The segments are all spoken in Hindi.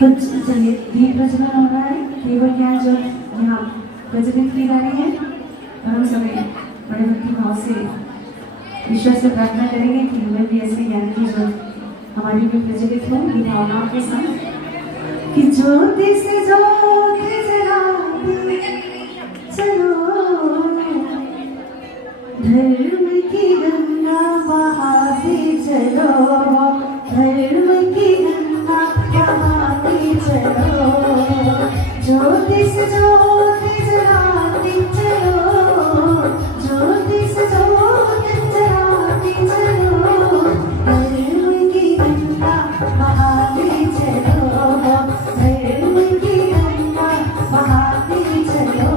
कुछ चलिए दीप प्रज्वलन हो रहा है। केवल क्या जो यहाँ प्रज्वलित की जा रही है और हम सभी बड़े भक्ति भाव से ईश्वर से प्रार्थना करेंगे कि हमें भी ऐसे ज्ञान की जो हमारी भी प्रज्वलित हो की भावनाओं के साथ कि ज्योति से ज्योति जलाते चलो धर्म की गंगा बहाते चलो धर्म की गंगा बहाते चलो ज्योति से ज्योति जलाते चलो ज्योति से ज्योति जलाते चलो धर्म की गंगा बहाते चलो धर्म की गंगा बहाते चलो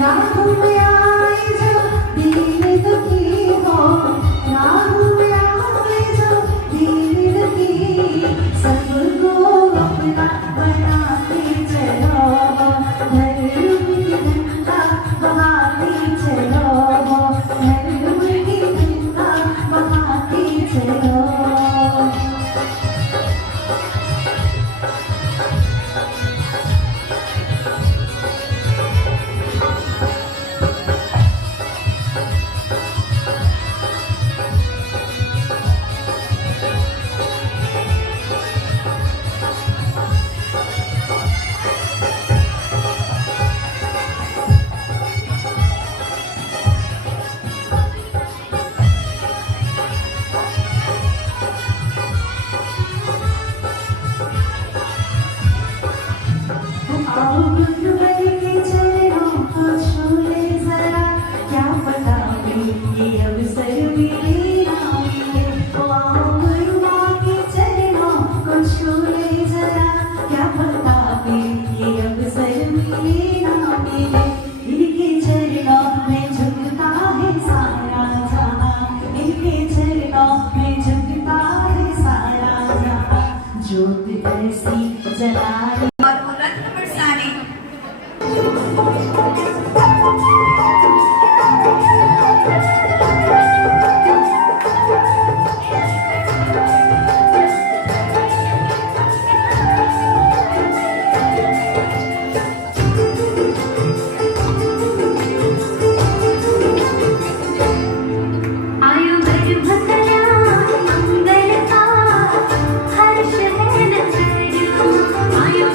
राम में आए जो दीन दुखी हो राम में आए जो दीन दुखी सबको अपना बनाते चलो धर्म की गंगा बहाते चलो धर्म की गंगा बहाते चलो। आओ गुरुवर के चरणों को छू ले जरा क्या पता ये अवसर मिले ना मिले आओ गुरुआ के चरणों को छू ले जरा क्या पता ये अवसर मिले ना मिले इनके चरणों में झुकता है सारा जहां इनके चरणों में झुकता है सारा जहां ज्योत ऐसी जला मंगल का हर्ष है नजर आयो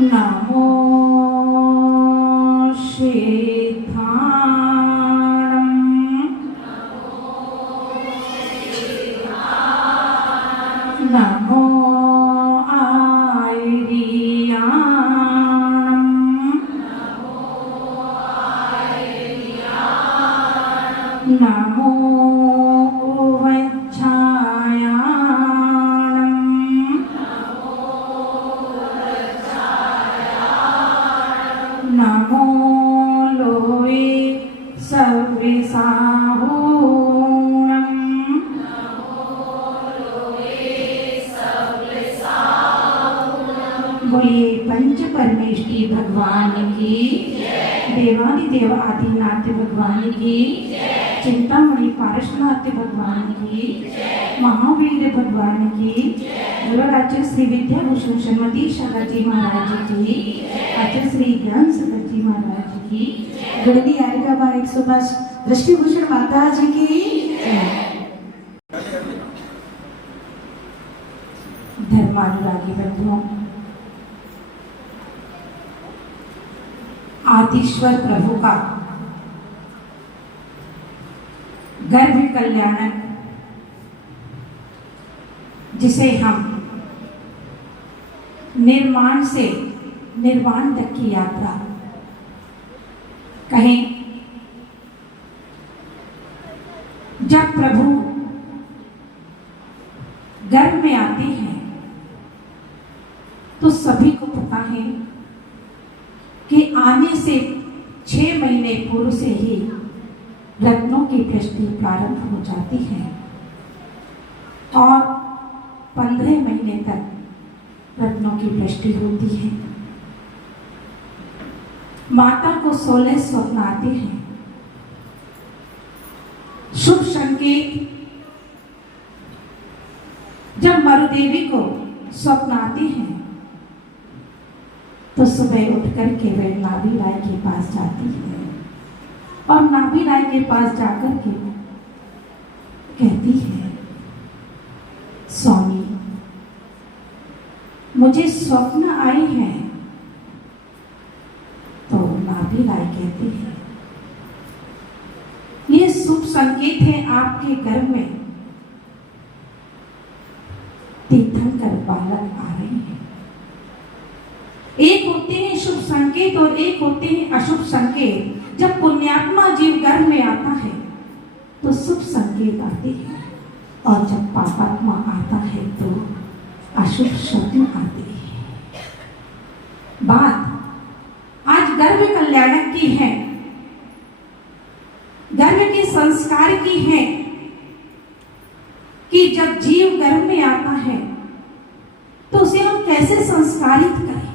नमो श्रीधाणं नमो आयर्याणं नमो नमो लोये सव्रिसाहूणं बोलिए पंच परमेष्ठी भगवान की, देवादिदेव आदिनाथ भगवान की, चिंतामणि पारसनाथ भगवान की, महावीर भगवान की, गुरुराज श्री विद्याभूषण श्रीमती शालाजी महाराज की, आचार्य श्री ज्ञान सागर जी महाराज की, गणनी यारिका 105 दृष्टिभूषण माता जी की धर्मानुरागी बंधुओं, आदिश्वर प्रभु का गर्भ कल्याणक, जिसे हम निर्माण से निर्वाण तक की यात्रा कहें, जब प्रभु गर्भ में आते हैं तो सभी को पता है कि आने से 6 महीने पूर्व से ही रत्नों की वृष्टि प्रारंभ हो जाती है और 15 महीने तक रत्नों की वृष्टि होती है। माता को 16 स्वप्न आते हैं। शुभ संकेत, जब मरुदेवी को स्वप्न आते हैं तो सुबह उठकर के वे नाभि राय के पास जाती है और नाभि राय के पास जाकर के कहती है, स्वामी मुझे स्वप्न आए हैं। तो नाभि राय कहती है, ये शुभ संकेत है, आपके घर में तीर्थंकर बालक आ रहे हैं। एक होते हैं शुभ संकेत और एक होते हैं अशुभ संकेत। जब पुण्यात्मा जीव गर्भ में आता है तो शुभ संकेत आते हैं और जब पापात्मा आता है तो अशुभ स्वप्न आते हैं। बात आज गर्भ कल्याणक की है, गर्भ के संस्कार की है कि जब जीव गर्भ में आता है तो उसे हम कैसे संस्कारित करें।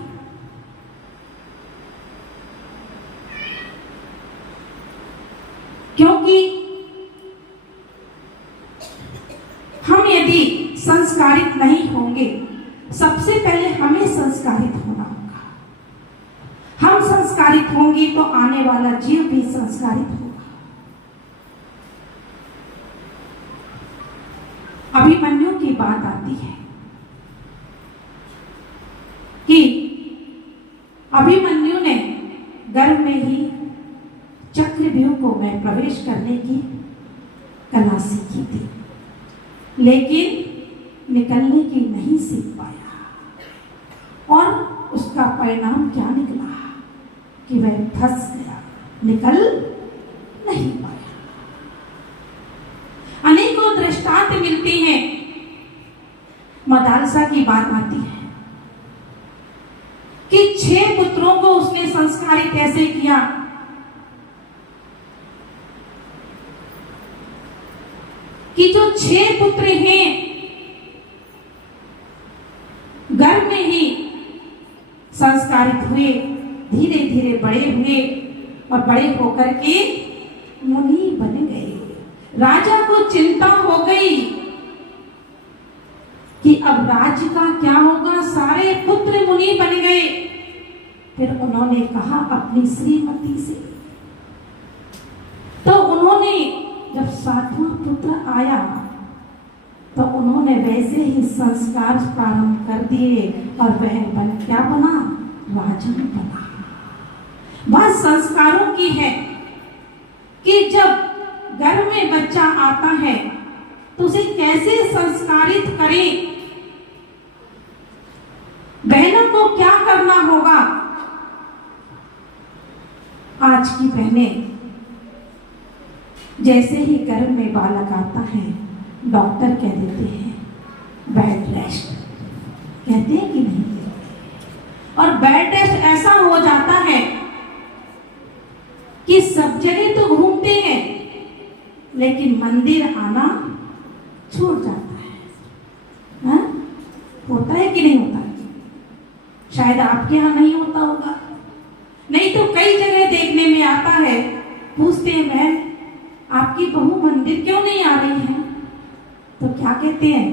क्योंकि हम यदि संस्कारित नहीं होंगे, सबसे पहले हमें संस्कारित होना होगा। हम संस्कारित होंगे तो आने वाला जीव भी संस्कारित होगा। अभिमन्यु की बात आती है कि अभिमन्यु ने गर्भ में ही चक्रव्यूह को में प्रवेश करने की कला सीखी थी, लेकिन निकलने की नहीं सीख पाया और उसका परिणाम क्या निकला कि वह फंस गया, निकल नहीं पाया। अनेकों दृष्टांत मिलते हैं। मदालसा की बात आती है कि 6 पुत्रों को उसने संस्कारित ऐसे किया कि जो 6 पुत्र हैं गर्भ में ही संस्कारित हुए, धीरे धीरे बड़े हुए और बड़े होकर के मुनि बन गए। राजा को चिंता हो गई कि अब राज्य का क्या होगा, सारे पुत्र मुनि बन गए। फिर उन्होंने कहा अपनी श्रीमती से, तो उन्होंने जब 7वां पुत्र आया तो उन्होंने वैसे ही संस्कार प्रारंभ कर दिए और वह क्या बना, राजन बना। बात संस्कारों की है कि जब घर में बच्चा आता है तो उसे कैसे संस्कारित करें, बहनों को क्या करना होगा। आज की बहनें जैसे ही घर में बालक आता है डॉक्टर कह देते हैं बेड रेस्ट, कहते हैं कि नहीं, और बेड रेस्ट ऐसा हो जाता है कि सब जगह तो घूमते हैं लेकिन मंदिर आना छूट जाता है। हा? होता है कि नहीं होता? शायद आपके यहाँ नहीं होता होगा, नहीं तो कई जगह देखने में आता है। पूछते हैं बहन आपकी बहू मंदिर क्यों नहीं आ रही है, तो क्या कहते हैं?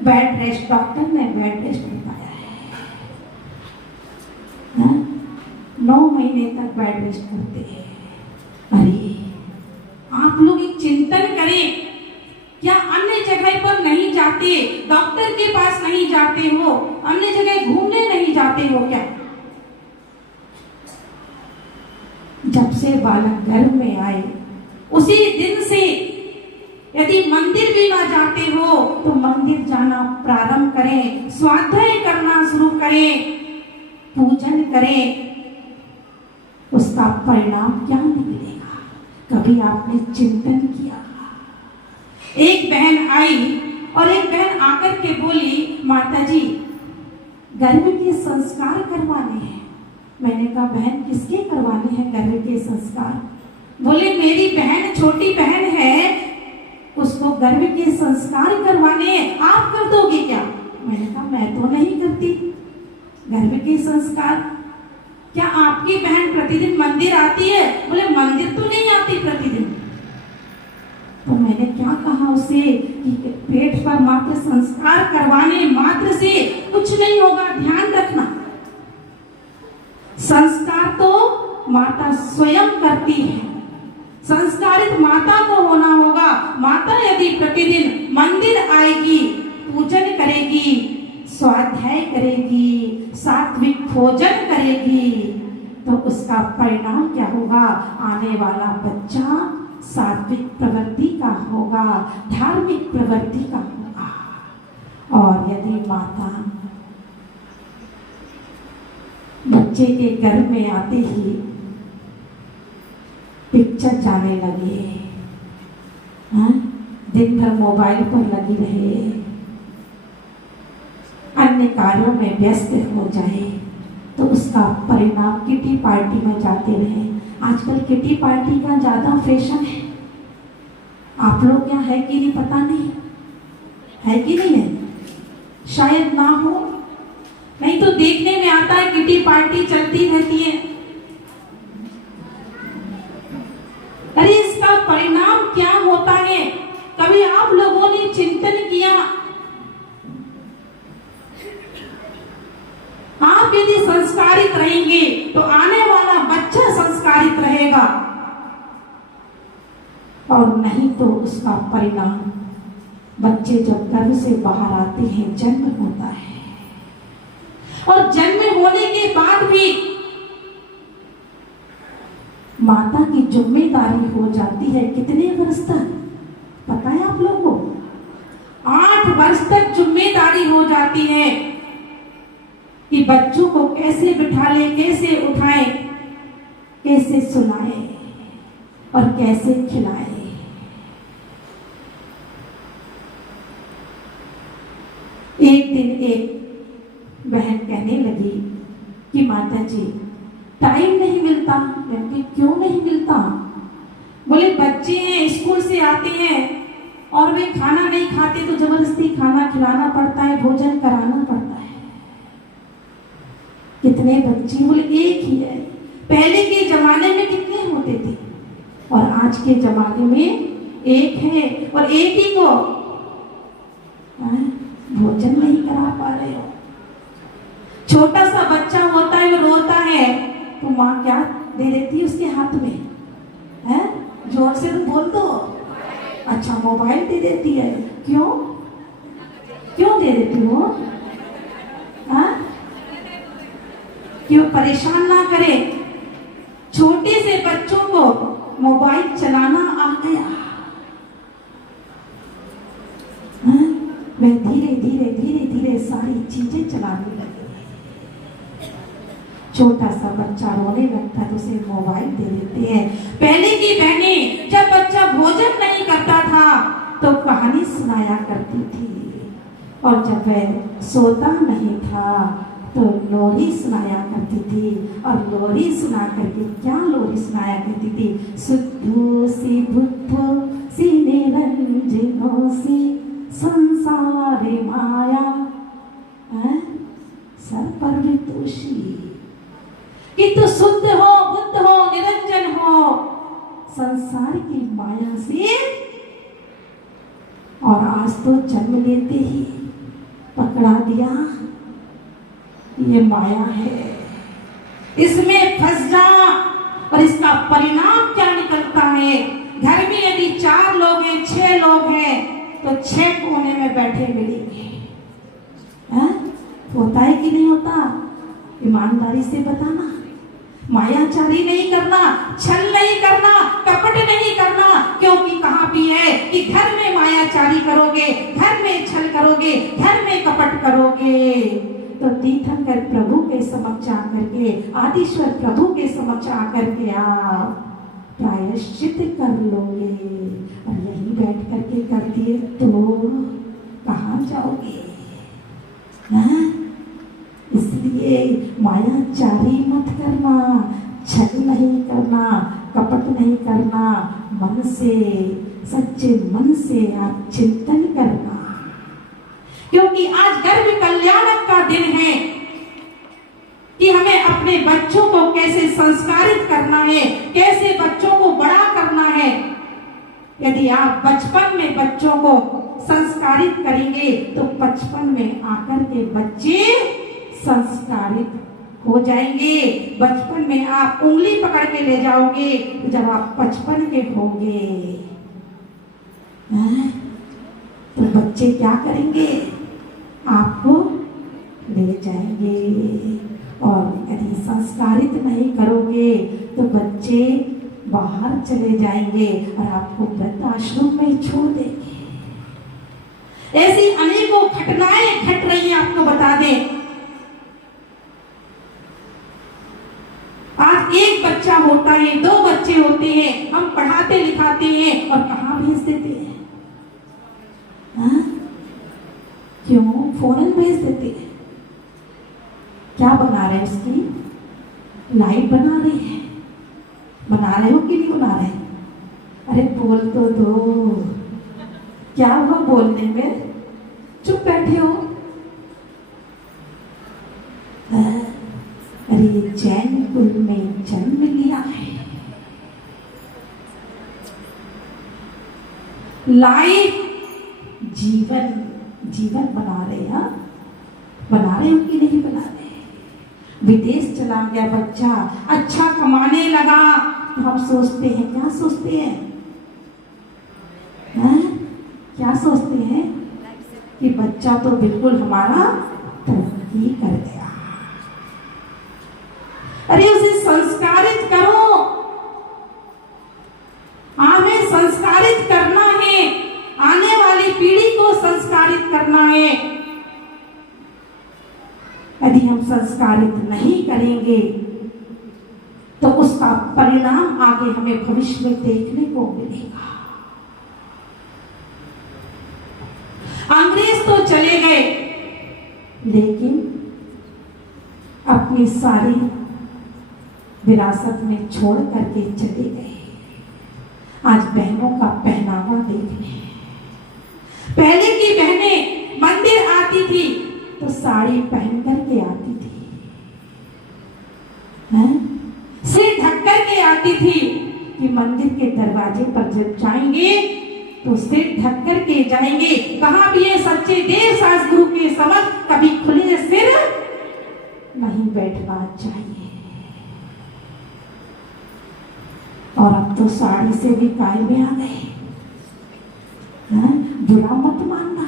बेड रेस्ट, डॉक्टर ने बेड रेस्ट बताया है। 9 महीने तक बेड रेस्ट करते हैं। अरे आप लोग एक चिंतन करें, क्या अन्य जगह पर नहीं जाते, डॉक्टर के पास नहीं जाते हो, अन्य जगह घूमने नहीं जाते हो क्या? जब से बालक घर में आए उसी दिन से यदि मंदिर भी ना जाते हो तो मंदिर जाना प्रारंभ करें, स्वाध्याय करना शुरू करें, पूजन करें। उसका परिणाम क्या निकलेगा, कभी आपने चिंतन किया? एक बहन आई और एक बहन आकर के बोली माता जी गर्भ के संस्कार करवाने हैं। मैंने कहा बहन किसके करवाने हैं गर्भ के संस्कार? बोले मेरी बहन छोटी बहन है उसको गर्भ के संस्कार करवाने हैं, आप कर दोगे क्या? मैंने कहा मैं तो नहीं करती गर्भ के संस्कार। क्या आपकी बहन प्रतिदिन मंदिर आती है? बोले मंदिर तो नहीं आती प्रतिदिन। तो मैंने क्या कहा उसे कि पेट पर मात्र संस्कार करवाने मात्र से कुछ नहीं होगा, ध्यान रखना। संस्कार तो माता स्वयं करती है, संस्कारित माता को होना होगा। माता यदि प्रतिदिन मंदिर आएगी, पूजन करेगी, स्वाध्याय करेगी, सात्विक भोजन करेगी, तो उसका परिणाम क्या होगा? आने वाला बच्चा सात्विक प्रवृत्ति का होगा, धार्मिक प्रवृत्ति का होगा। और यदि माता बच्चे के गर्भ में आते ही पिक्चर जाने लगे, दिन भर मोबाइल पर लगी रहे, अन्य कार्यों में व्यस्त हो जाए, तो उसका परिणाम किटी पार्टी में जाते रहे। आजकल किटी पार्टी का ज्यादा फैशन है, आप लोग क्या है कि नहीं पता नहीं, है कि नहीं है? शायद ना हो, नहीं तो देखने में आता है किटी पार्टी चलती रहती है। अरे इसका परिणाम क्या होता है, कभी आप लोगों ने चिंतन किया? आप यदि संस्कारित रहेंगे तो आने वाला बच्चा संस्कारित रहेगा, और नहीं तो उसका परिणाम बच्चे जब गर्भ से बाहर आते हैं जन्म होता है, और जन्म होने के बाद भी माता की जिम्मेदारी हो जाती है कितने वर्ष तक पता है आप लोगों को? 8 वर्ष तक जिम्मेदारी हो जाती है कि बच्चों को कैसे बिठा ले, कैसे उठाए, कैसे सुलाए और कैसे खिलाए। एक दिन एक बहन कहने लगी कि माता जी टाइम नहीं मिलता। मैंने क्यों नहीं मिलता? बोले बच्चे हैं स्कूल से आते हैं और वे खाना नहीं खाते तो जबरदस्ती खाना खिलाना पड़ता है, भोजन कराना पड़ता है। कितने बच्चे? बोले एक ही है। पहले के जमाने में कितने होते थे और आज के जमाने में एक है, और एक ही को भोजन नहीं करा पा रहे हो। छोटा सा बच्चा होता है, वो रोता है तो माँ क्या दे देती है उसके हाथ में? है जोर से तो बोल दो। अच्छा मोबाइल दे देती है। क्यों क्यों दे देती हो? हाँ कि वो परेशान ना करें। छोटे से बच्चों को मोबाइल चलाना आ गया, वह धीरे धीरे धीरे धीरे सारी चीजें चलाने लगे। छोटा सा बच्चा रोने लगता है तो उसे मोबाइल दे देते हैं। पहले की बहनें जब बच्चा भोजन नहीं करता था तो कहानी सुनाया करती थी, और जब वह सोता नहीं था तो लोरी सुनाया करती थी। और लोरी सुना करके क्या लोरी सुनाया करती थी? सुद्धो सी बुद्धो सी निरंजनो सी संसारे माया सर पर वितोषी, कि तू शुद्ध हो, बुद्ध हो, निरंजन हो संसार की माया से। और आज तो जन्म लेते ही पकड़ा दिया, ये माया है, इसमें फंस जा। और इसका परिणाम क्या निकलता है? घर में यदि 4 लोग हैं, 6 लोग हैं तो 6 कोने में बैठे मिलेंगे। होता है कि नहीं होता? ईमानदारी से बताना। मायाचारी नहीं करना, छल नहीं करना, कपट नहीं करना, क्योंकि कहाँ भी है कि घर में मायाचारी करोगे, घर में छल करोगे, घर में कपट करोगे तो तीर्थंकर प्रभु के समक्ष आकर के, आदिश्वर प्रभु के समक्ष आकर के आप प्रायश्चित कर लोगे। और यहीं बैठ करके कर दिए तो कहाँ जाओगे? इसलिए मायाचारी मत करना, छल नहीं करना, कपट नहीं करना, मन से, सच्चे मन से आप चिंतन करना। क्योंकि आज गर्भ कल्याणक का दिन है कि हमें अपने बच्चों को कैसे संस्कारित करना है, कैसे बच्चों को बड़ा करना है। यदि आप बचपन में बच्चों को संस्कारित करेंगे तो बचपन में आकर के बच्चे संस्कारित हो जाएंगे। बचपन में आप उंगली पकड़ के ले जाओगे, जब आप 55 के होंगे तो बच्चे क्या करेंगे? आपको ले जाएंगे। और यदि संस्कारित नहीं करोगे तो बच्चे बाहर चले जाएंगे और आपको वृद्धाश्रम में छोड़ देंगे। ऐसी अनेकों घटनाएं घट रही हैं। आपको बता दें, आज एक बच्चा होता है, 2 बच्चे होते हैं, हम पढ़ाते लिखाते हैं और कहाँ भेज देते हैं? क्यों? फौरन भेज देते हैं। क्या बना रहे हैं? उसकी लाइफ बना रहे हैं। बना रहे हो कि नहीं बना रहे? अरे बोल तो दो, क्या हुआ बोलने में? चुप बैठे हो? अरे जैन कुल में जन्म लिया है, लाइफ जीवन जीवन बना रहे हैं। बना रहे हो कि नहीं बना रहे? विदेश चला गया बच्चा, अच्छा कमाने लगा तो हम सोचते हैं, क्या सोचते हैं? क्या सोचते हैं कि बच्चा तो बिल्कुल हमारा तरक्की कर गया। अरे उसे संस्कारित करो। हमें संस्कारित करना है, आने वाली पीढ़ी को संस्कारित करना है। यदि हम संस्कारित नहीं करेंगे तो उसका परिणाम आगे हमें भविष्य में देखने को मिलेगा। अंग्रेज तो चले गए, लेकिन अपनी सारी विरासत में छोड़ करके चले गए। आज बहनों का पहनावा देखने, पहले की बहनें मंदिर आती थी तो साड़ी पहन करके आती थी, सिर ढक करके आती थी कि मंदिर के दरवाजे पर जब जाएंगे तो सिर ढक करके जाएंगे। कहाँ भी ये सच्चे देव सास गुरु के समक्ष कभी खुले सिर नहीं बैठना चाहिए। और अब तो साड़ी से भी कायमे आ गए। बुरा मत मानना,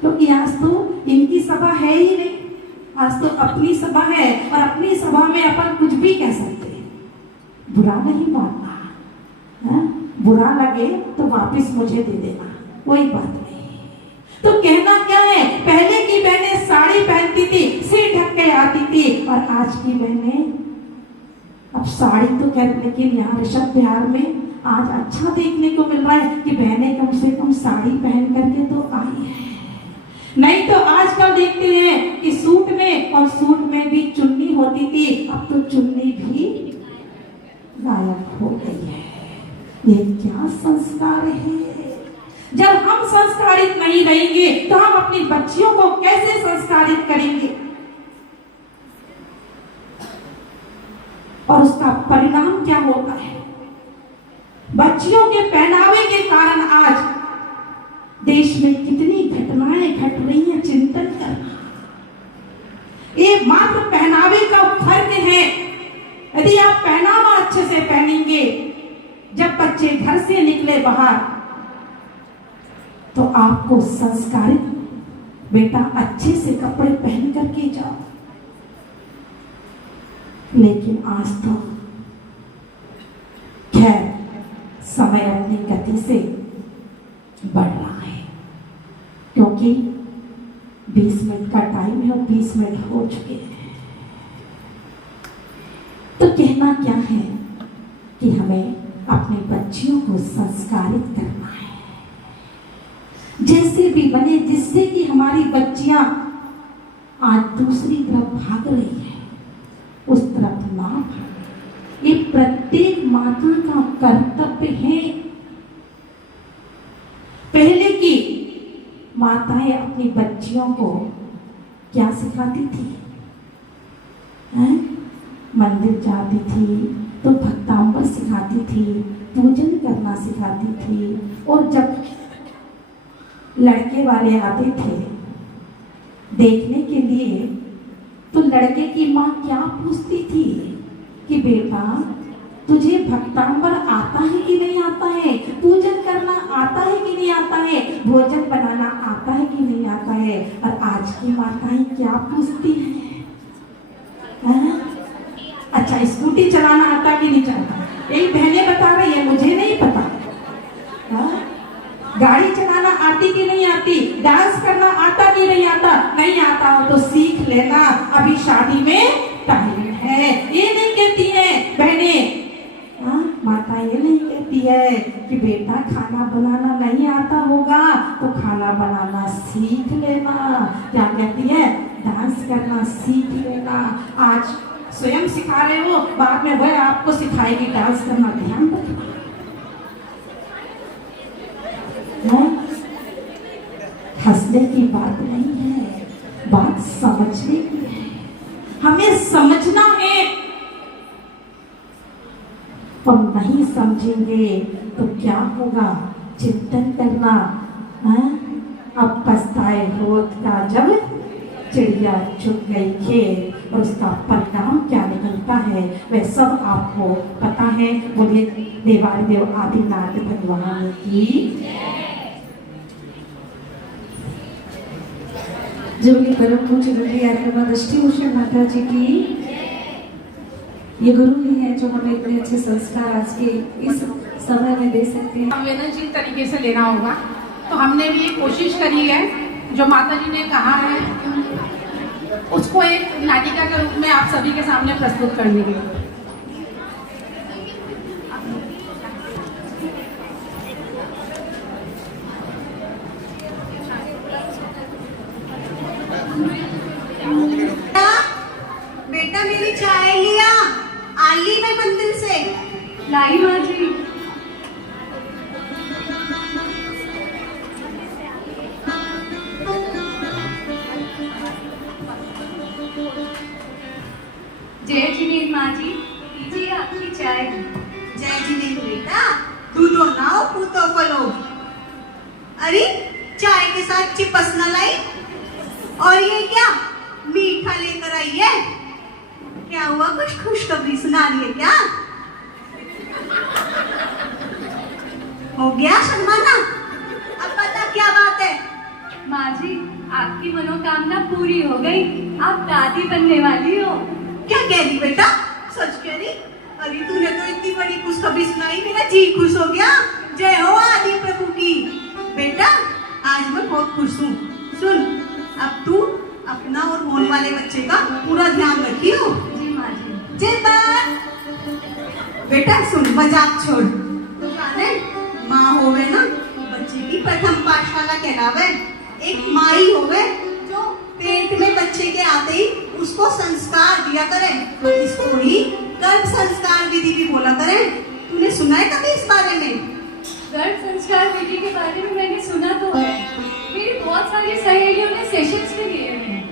क्योंकि आज तो इनकी सभा है ही नहीं। आज तो अपनी सभा है और अपनी सभा में अपन कुछ भी कह सकते हैं, बुरा नहीं मानना, हाँ? बुरा लगे तो वापस मुझे दे देना, कोई बात नहीं। तो कहना क्या है, पहले की बहनें साड़ी पहनती थी, सिर ढक के आती थी, और आज की बहनें अब साड़ी तो कह, लेकिन यहाँ ऋषभ बिहार में आज अच्छा देखने को मिल रहा है कि बहनें कम से कम साड़ी पहन करके तो आई है। नहीं तो आजकल देखते हैं कि सूट में, और सूट में भी चुन्नी होती थी, अब तो चुन्नी भी गायब हो गई है। ये क्या संस्कार है? जब हम संस्कारित नहीं रहेंगे तो हम अपनी बच्चियों को कैसे संस्कारित करेंगे? और उसका परिणाम क्या होता है? बच्चियों के पहनावे के कारण आज देश में कितनी घटनाएं घट रही हैं, चिंतन करना। ये मात्र पहनावे का फर्क है। यदि आप पहनावा अच्छे से पहनेंगे, जब बच्चे घर से निकले बाहर, तो आपको संस्कारित, बेटा अच्छे से कपड़े पहन करके जाओ। लेकिन आज तो खैर समय अपनी गति से बढ़ रहा है, क्योंकि 20 मिनट का टाइम है और 20 मिनट हो चुके हैं। तो कहना क्या है कि हमें अपनी बच्चियों को संस्कारित करना है, जैसे भी बने, जिससे कि हमारी बच्चियां आज दूसरी तरफ भाग रही है, उस तरफ ना भागे। ये प्रत्येक माता का कर्तव्य है। पहले की माताएं अपनी बच्चियों को क्या सिखाती थी? मंदिर जाती थी तो भक्तांबर सिखाती थी, पूजन करना सिखाती थी, और जब लड़के वाले आते थे देखने के लिए, तो लड़के की माँ क्या पूछती थी कि बेटा तुझे भक्तांबर आता है कि नहीं आता है, पूजन करना आता है कि नहीं आता है, भोजन बनाना आता है कि नहीं आता है। और आज की माताएं क्या पूछती हैं? अच्छा, स्कूटी चलाना आता कि नहीं चलाता? यही बहनें बता रही है, मुझे नहीं पता। गाड़ी चलाना आती कि नहीं आती, डांस करना आता कि नहीं आता? नहीं आता हो तो सीख लेना, अभी शादी में टाइम है। ये नहीं कहती है बहनें, माता ये नहीं कहती है कि बेटा खाना बनाना नहीं आता होगा तो खाना बनाना सीख लेना। क्या कहती है? डांस करना सीख लेना। आज स्वयं सिखा रहे हो, बाद में वह आपको सिखाएगी डांस करना, ध्यान रखना। हंसने की बात नहीं है, बात समझने की है। हमें समझना है, और नहीं समझेंगे तो क्या होगा? चिंतन करना। अब पछताए होत का जब चिड़िया चुग गई खेत, और उसका परिणाम क्या निकलता है वह सब आपको पता है। बोले देवादिदेव आदिनाथ भगवान की। जबकि परम पूज्य गुरुदेव आत्मा दृष्टि भूषण माता जी की। ये गुरु ही है जो हमें इतने अच्छे संस्कार आज के इस समय में दे सकते हैं। संवेदनशील तरीके से लेना होगा। तो हमने भी एक कोशिश करी है, जो माता जी ने कहा है उसको एक नाटिका के रूप में आप सभी के सामने प्रस्तुत करने के लिए। बेटा मेरी चाय लिया, आली में मंदिर से लाई माँ जी। जय जिनेन्द्र माँ जी, लीजिए आपकी चाय। जय जिनेन्द्र बेटा, दूधो नाओ पूतो फलो। अरे चाय के साथ चिपस न लाई, और ये क्या मीठा लेकर आई है? क्या हुआ, कुछ खुशखबरी सुना रही है क्या? हो गया शर्माना? अब बता क्या बात है? माँ जी, आपकी मनोकामना पूरी हो गई। आप दादी बनने वाली हो। क्या कह रही बेटा? सच कह रही? अरे तूने तो इतनी बड़ी खुशखबरी सुनाई, मेरा जी खुश हो गया। जय हो आदि प्रभु की। बेटा आज मैं बहुत खुश हूँ। सुन, अब तू अपना और होने वाले बच्चे का पूरा ध्यान रखियो। जी माँ जी। जय बात। बेटा सुन, मजाक छोड़। तू जाने माँ होवे ना, बच्चे की प्रथम पाठशाला कहलावे। एक माई होवे जो पेट में बच्चे के आते ही उसको संस्कार दिया करे। इसको ही गर्भ संस्कार विधि भी बोला करे। तूने सुना है कभी इस बारे में? गर्भ संस्कार विधि के बारे में मैंने सुना तो है। मेरी बहुत सारी सहेलियों ने सेशंस भी लिए हैं।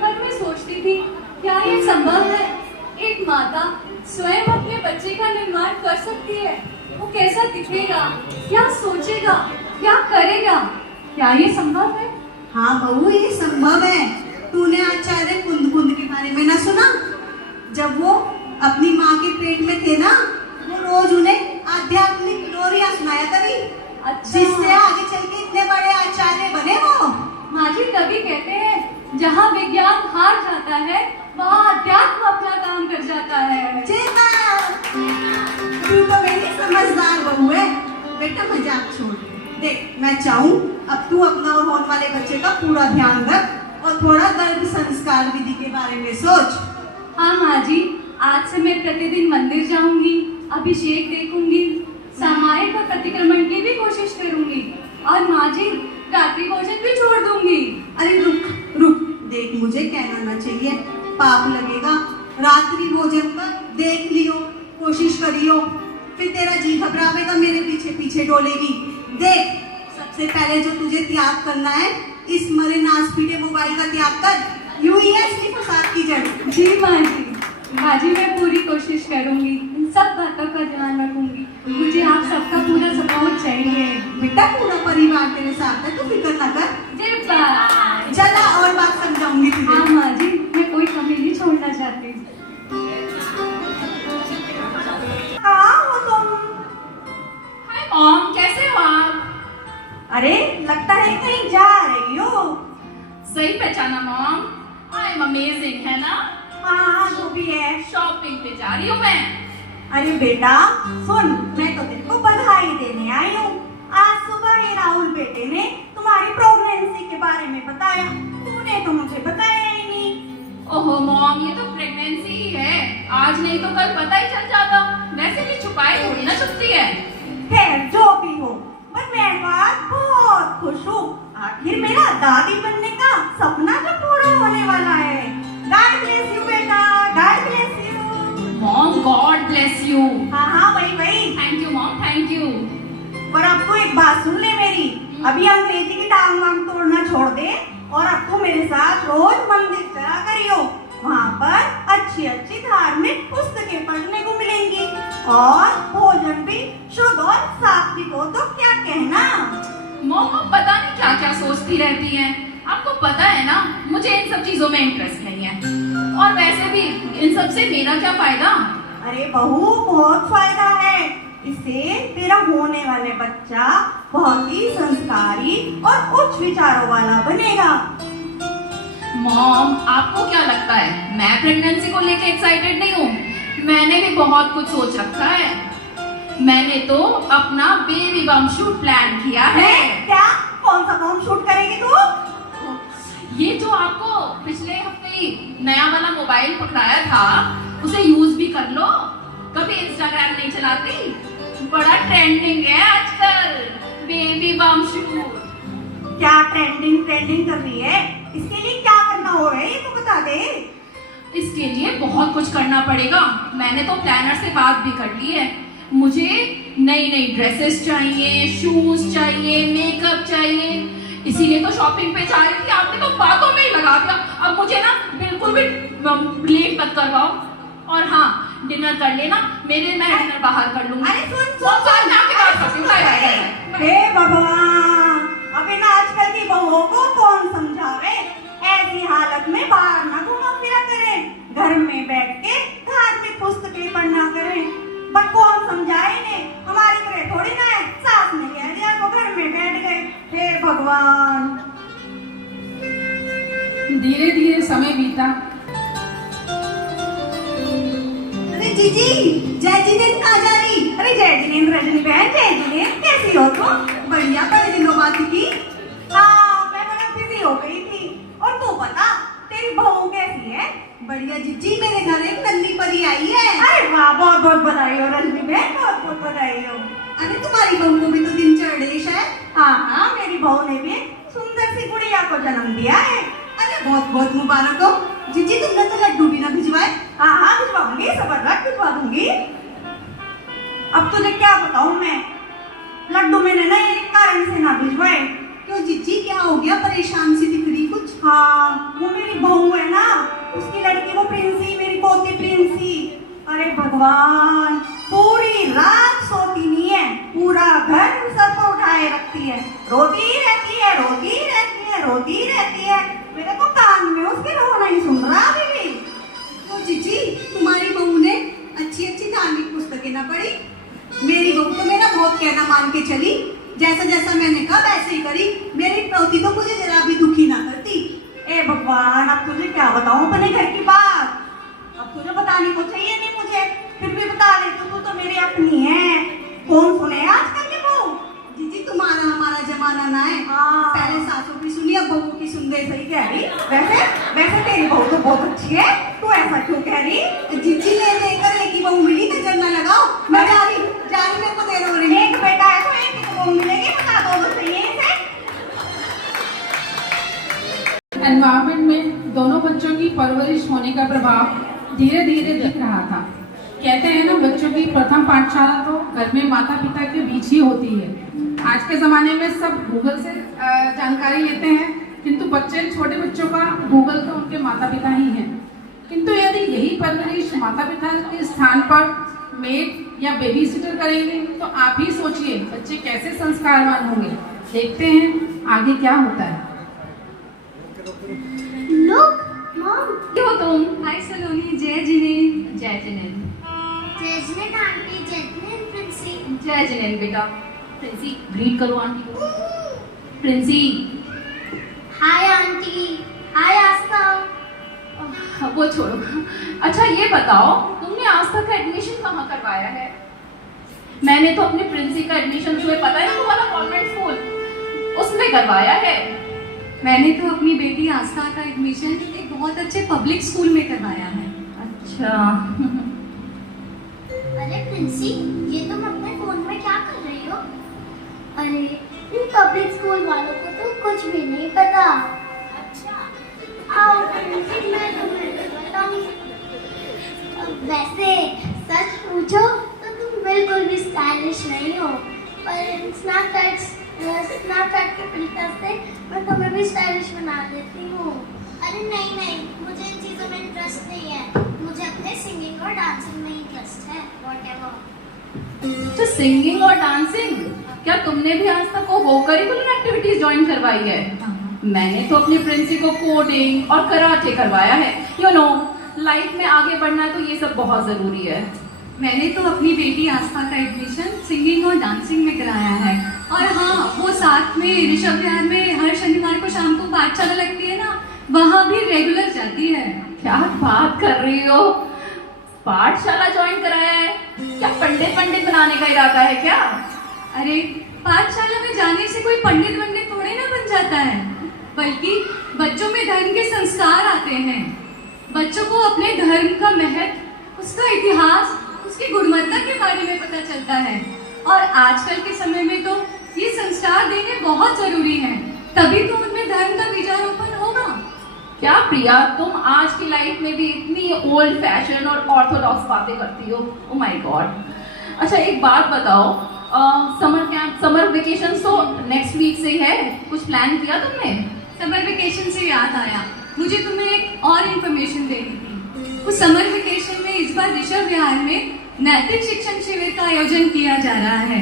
पर मैं सोचती थी क्या ये संभव है? एक माता स्वयं अपने बच्चे का निर्माण कर सकती है? वो कैसा दिखेगा, क्या सोचेगा, क्या करेगा? क्या ये संभव है? हाँ बहू, ये संभव है। तूने आचार्य कुंद के बारे में ना सुना? जब वो अपनी माँ के पेट में थे ना, वो रोज उन्हें आध्यात्मिक लोरियां सुनाया करी। अच्छा। जिससे आगे चल के इतने बड़े आचार्य बने वो। माँ जी कभी कहते हैं जहाँ विज्ञान हार जाता है वहाँ अध्यात्म अपना काम कर जाता है। जय माँ। तू तो मेरी समझदार बहू है। बेटा मजाक छोड़। देख, मैं चाहूँ अब तू अपना और होने वाले बच्चे का पूरा ध्यान रख और थोड़ा गर्भ संस्कार विधि के बारे में सोच। हाँ माँ जी, आज से मैं प्रतिदिन मंदिर जाऊंगी, अभिषेक देखूंगी, सामायिक और प्रतिक्रमण की भी कोशिश करूंगी और माँ जी रात्रि भोजन भी छोड़ दूंगी। अरे रुक रुक, देख मुझे कहना ना चाहिए, पाप लगेगा। रात्रि भोजन पर देख लियो, कोशिश करियो, फिर तेरा जी घबरावेगा, मेरे पीछे पीछे डोलेगी। देख, सबसे पहले जो तुझे त्याग करना है, इस मरे नाच पीटे मोबाइल का त्याग कर। यूं ही है इसकी फसाद की जड़। जी माँ जी। माँ जी मैं पूरी कोशिश करूंगी, इन सब बातों का ध्यान रखूंगी। मुझे आप सबका पूरा सपोर्ट चाहिए। बेटा पूरा परिवार तेरे साथ है, तू फिक्र ना कर। जी बाय। चला और बात समझाऊंगी तुझे। हाँ माँ जी, मैं कोई कमी नहीं छोड़ना चाहती। कहाँ हो तुम? हाय मॉम, कैसे हो आप? अरे लगता है कहीं जा रही हो। सही पहचाना मॉम, आई एम अमेजिंग, है ना? हाँ जो भी है। शॉपिंग पे जा रही हूँ मैं। अरे बेटा सुन, मैं तो तेरे को बधाई देने आई हूँ। आज सुबह ही राहुल बेटे ने तुम्हारी प्रेगनेंसी के बारे में बताया। तूने तो मुझे बताया ही नहीं। ओहो मॉम, ये तो प्रेगनेंसी ही है, आज नहीं तो कल पता ही चल जाता। वैसे भी छुपाए थोड़ी ना छुपती है। खैर जो भी हो, पर मैं आज बहुत खुश हूँ। आखिर मेरा दादी बनने का सपना जो पूरा होने वाला है। गॉड ब्लेस यू बेटा, God bless you. Mom God bless you. हाँ वही। Thank you mom, thank you. पर अब तो एक बात सुन ले मेरी, अभी अंग्रेजी की टांग वांग तोड़ना छोड़ दे और अब तो मेरे साथ रोज मंदिर चला करियो। वहाँ पर अच्छी अच्छी धार्मिक पुस्तकें पढ़ने को मिलेंगी और भोजन भी शुद्ध और सात्विक हो तो क्या कहना। मॉम पता नहीं क्या क्या सोचती रहती हैं। आपको पता है ना, मुझे इन सब चीजों में इंटरेस्ट नहीं है। और वैसे भी इन सब से मेरा क्या फायदा? अरे बहू बहुत फायदा है। इससे तेरा होने वाले बच्चा बहुत ही संस्कारी और उच्च विचारों वाला बनेगा। मॉम आपको क्या लगता है मैं प्रेगनेंसी को लेके एक्साइटेड नहीं हूँ? मैंने भी बहुत कुछ सोच रखा है। मैंने तो अपना बेबी बम शूट प्लान किया है। क्या? कौन सा बम शूट करेगी तू? ये जो आपको पिछले हफ्ते ही नया वाला मोबाइल पकड़ाया था, उसे यूज भी कर लो। कभी इंस्टाग्राम नहीं चलाती? बड़ा ट्रेंडिंग है आजकल बेबी बम शूट। क्या ट्रेंडिंग कर रही है? इसके लिए क्या करना होगा ये तो बता दे। इसके लिए बहुत कुछ करना पड़ेगा। मैंने तो प्लानर से बात भी कर ली है। मुझे नई नई ड्रेसेस चाहिए, शूज चाहिए, मेकअप चाहिए। इसीलिए तो शॉपिंग पे जा रही थी। आपने तो बातों में ही लगा दिया। अब मुझे ना बिल्कुल भी लेट मत करवाओ। और हाँ, डिनर कर लेना, मैं डिनर बाहर कर लूंगी। अरे सुन मैं आके बात करती हूँ। Bye bye. हे भगवान, अब इन आजकल की बहुओं को कौन समझावे? ऐसी हालत में बाहर ना घूमा फिरा करें, घर में बैठ के धार्मिक पुस्तकें पढ़ना करें। पर कौन समझाए इन्हें? हमारी तरह थोड़ी ना है, सास ने कह दिया तो घर में बैठ गए। हे भगवान। धीरे धीरे समय बीता। अरे जीजी, जय जिनेंद्र कहाँ जा रही? अरे जय जिनेंद्र, रजनी बहन, जय जिनेंद्र, कैसी हो तुम? बढ़िया, बड़े दिनों बाद की। हाँ, मैं बड़ा बिजी हो गई थी। और तू बता, तेरी बहू कैसी है? बढ़िया जीजी, मेरे घर एक नन्ही परी आई है। अरे वाह, बहुत बहुत बधाई हो रजनी बहन, बहुत बहुत बधाई हो। अरे तुम्हारी बहू को भी तो दिन चढ़ेश है। हाँ हाँ, मेरी बहू ने भी सुंदर सी गुड़िया को जन्म दिया है। अरे बहुत बहुत मुबारक हो। जीजी, तुमने तो लड्डू भी ना भिजवाए। हाँ हाँ, भिजवाऊंगी, जबरदस्त भिजवा दूंगी। अब तुझे क्या बताऊं मैं, लड्डू मैंने ना एक कारण से ना भिजवाए। क्यों जीजी, क्या हो गया? परेशान सी दिख रही कुछ। हाँ, वो मेरी बहू है ना, उसकी लड़की वो प्रिंसी, मेरी पोती प्रिंसी। अरे भगवान, पूरी रात सोती नहीं है, पूरा घर सर पर उठाए रखती है, रोती रहती है, रोती रहती है, रोती रहती है। मेरे को कान में उसके रोना ही सुन रहा अभी भी। तो जीजी, तुम्हारी बहू ने अच्छी अच्छी धार्मिक पुस्तकें ना पढ़ी? मेरी बहू तो मेरा बहुत कहना मान के चली, जैसा जैसा मैंने कहा वैसे ही करी। मेरी पोती तो मुझे जरा भी दुखी ना करती। ए भगवान, अब तुझे क्या बताऊं अपने घर की बात? अब तुझे बतानी तो चाहिए नहीं मुझे, फिर भी बता दे, तू तो मेरी अपनी है, कौन सुने आजकल की बहू? जीजी, तुम्हारा हमारा जमाना ना है। हाँ। पहले सासों की सुनी, अब बहू की सुन दे। सही कह रही। वैसे वैसे तेरी बहू तो बहुत अच्छी है, तू ऐसा क्यों कह रही? जीजी, ले देकर एक ही बहू मिली, नजर ना लगाओ। मैं जा रही मेरे को देर हो रही है। एक बेटा है तो एक ही तो बहू मिलेगी, बता दो तो सही है इसे। एनवायरमेंट में दोनों बच्चों की परवरिश होने का प्रभाव धीरे धीरे दिख रहा था। कहते हैं ना, बच्चों की प्रथम पाठशाला तो घर में माता पिता के बीच ही होती है। आज के ज़माने में सब गूगल से जानकारी लेते हैं, किंतु छोटे बच्चों का गूगल तो उनके माता पिता ही हैं। किंतु यदि यही परवरिश माता पिता के स्थान पर मेड या बेबी सिटर करेंगे तो आप ही सोचिए बच्चे कैसे संस्कारवान होंगे। देखते हैं आगे क्या होता है। Look, Mom. क्यों तुम? Hi सलोनी, जय जिनेंद्र। जय जिनेंद्र। जय जिनेंद्र आंटी, जय जिनेंद्र प्रिंसी। जय जिनेंद्र बेटा। प्रिंसी, ग्रीट करो आंटी को। Princy. Hi aunty. Hi Aastha. वो छोड़ो। अच्छा ये बताओ, तुमने आस्था का एडमिशन कहाँ करवाया है? मैंने तो अपनी प्रिंसी का एडमिशन जो है, पता है वो वाला कॉन्वेंट स्कूल, उसमें करवाया है। मैंने तो अपनी बेटी आस्था का एडमिशन एक बहुत अच्छे पब्लिक स्कूल में करवाया है। अच्छा। अरे प्रिंसी, ये तुम अपने फोन में क्या कर रही हो? अरे इन पब्लिक स्कूल वालों को तो कुछ भी नहीं पता। अच्छा, आओ प्रिंसी, मैं तुम्हें बताऊं। वैसे सच पूछो तो तुम बिल्कुल भी स्टाइलिश नहीं हो, पर स्नैपचैट के फिल्टर से मैं तुम्हें भी स्टाइलिश बना देती हूँ। अरे नहीं नहीं, मुझे इन चीज़ों में इंटरेस्ट नहीं है, मुझे अपने सिंगिंग और डांसिंग में इंटरेस्ट है। व्हाटएवर। तो सिंगिंग और डांसिंग, क्या तुमने भी आज तक को वो करिकुलर एक्टिविटीज ज्वाइन करवाई है? मैंने तो अपनी प्रिंसी को कोडिंग और कराटे करवाया है। यू नो, लाइफ में आगे बढ़ना है तो ये सब बहुत जरूरी है। मैंने तो अपनी बेटी आस्था का एडमिशन सिंगिंग और डांसिंग में कराया है। और हाँ, वो साथ में ऋषभ विहार में हर शनिवार को शाम को पाठशाला लगती है ना, वहाँ भी रेगुलर जाती है। क्या बात कर रही हो? पाठशाला ज्वाइन कराया है? क्या पंडित बनाने का इरादा है क्या? अरे पाठशाला में जाने से कोई पंडित थोड़े ना बन जाता है, बल्कि बच्चों में धर्म के संस्कार आते हैं। बच्चों को अपने धर्म का महत्व, उसका इतिहास, उसकी गुणवत्ता के बारे में पता चलता है। और आजकल के समय में तो ये संस्कार देने बहुत जरूरी है, तभी तो उनमें धर्म का बीजारोपण होगा। क्या प्रिया, तुम आज की लाइफ में भी इतनी ओल्ड फैशन और ऑर्थोडॉक्स बातें करती हो? Oh my God. अच्छा एक बात बताओ, समर वेकेशन तो नेक्स्ट वीक से ही है, कुछ प्लान किया तुमने? समर वेकेशन से याद आया, मुझे तुम्हें एक और इन्फॉर्मेशन देनी थी। उस समर वेकेशन में इस बार ऋषभ विहार में नैतिक शिक्षण शिविर का आयोजन किया जा रहा है,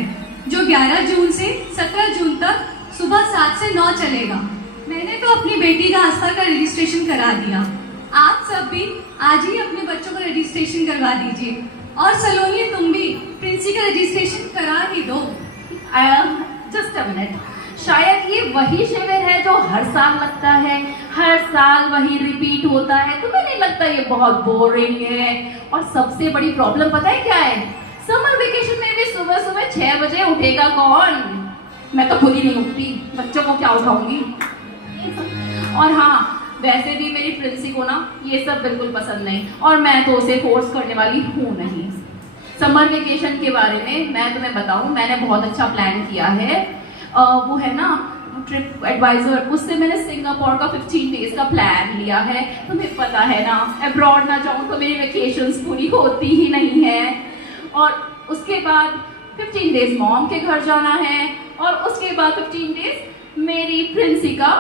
जो 11 जून से 17 जून तक सुबह 7 से 9 चलेगा। मैंने तो अपनी बेटी का आस्था का रजिस्ट्रेशन करा दिया। आप सब भी आज ही अपने बच्चों का रजिस्ट्रेशन करवा दीजिए। और सलोनी, तुम भी प्रिंसी का रजिस्ट्रेशन करा ही दो। Just a minute. शायद ये वही शिविर है जो हर साल लगता है, हर साल वही रिपीट होता है। तुम्हें नहीं लगता ये बहुत बोरिंग है? और सबसे बड़ी प्रॉब्लम पता है क्या है? समर वेकेशन में भी सुबह सुबह 6 बजे उठेगा कौन? मैं तो खुद ही नहीं उठती, बच्चों को क्या उठाऊंगी। और हाँ, वैसे भी मेरी प्रिंसी को ना ये सब बिल्कुल पसंद नहीं, और मैं तो उसे फोर्स करने वाली हूँ नहीं। समर वेकेशन के बारे में मैं तुम्हें बताऊं, मैंने बहुत अच्छा प्लान किया है। वो है ना ट्रिप एडवाइजर, उससे मैंने सिंगापुर का 15 डेज का प्लान लिया है। तुम्हें पता है ना, अब्रॉड ना जाऊं तो मेरी वेकेशंस पूरी होती ही नहीं है। और उसके बाद 15 डेज मॉम के घर जाना है, और उसके बाद 15 डेज मेरी प्रिंसी का